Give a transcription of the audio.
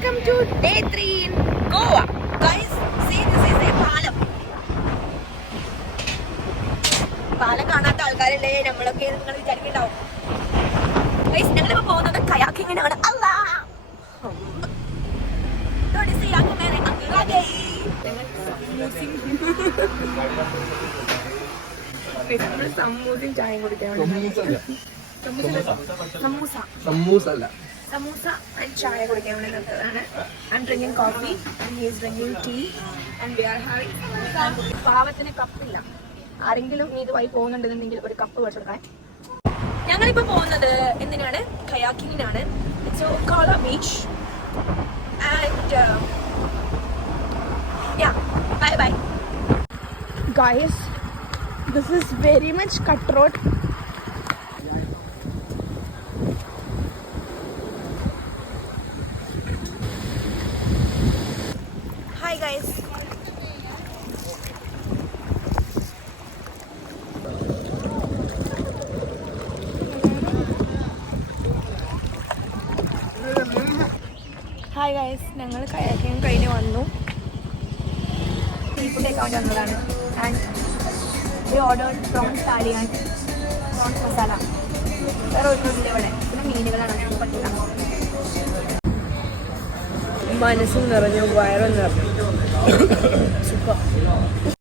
welcome to day 3 in Goa. Guys, see this is a പാലം. പാലം കാണാത്ത ആൾക്കാരല്ലേ നമ്മളൊക്കെ നിങ്ങൾ വിചാരിക്കുന്നുണ്ടാവും. Guys, ഞങ്ങളിപ്പോൾ പോകുന്നത് കയാക്കിങ്ങിനാണ്. അല്ലാ സമൂസയും ചായയും കുടിക്കാൻ സമൂസ ആൻഡ് ചായ കുടിക്കാൻ വേണ്ടി നിർത്തതാണ്. I'm drinking coffee and he is drinking tea and we are having പാവത്തിന് കപ്പില്ല. ആരെങ്കിലും ഇത് വഴി പോകുന്നുണ്ടെന്നുണ്ടെങ്കിൽ ഒരു കപ്പ് വെച്ചെടുക്കാൻ. ഞങ്ങളിപ്പോൾ പോകുന്നത് എന്തിനാണ്? കയാക്കിങ്ങിനാണ്. So Kola Beach and yeah, bye bye guys. This is very much cutthroat. Hi guys. Hi guys, ഞങ്ങൾ കയാക്കിങ് കഴിഞ്ഞ് വന്നു. സീ ഫുഡ് കഴിക്കാൻ വന്നതാണ്. ആൻഡ് വി ഓർഡേർഡ് പ്രോൺസ് താലി ആൻഡ് പ്രോൺസ് മസാല. വേറെ ഒന്നുമില്ല ഇവിടെ. പിന്നെ മീനുകളാണ് നമുക്ക് പറ്റില്ല. മനസ്സും നിറഞ്ഞു, വയറും നിറഞ്ഞു. സൂപ്പർ.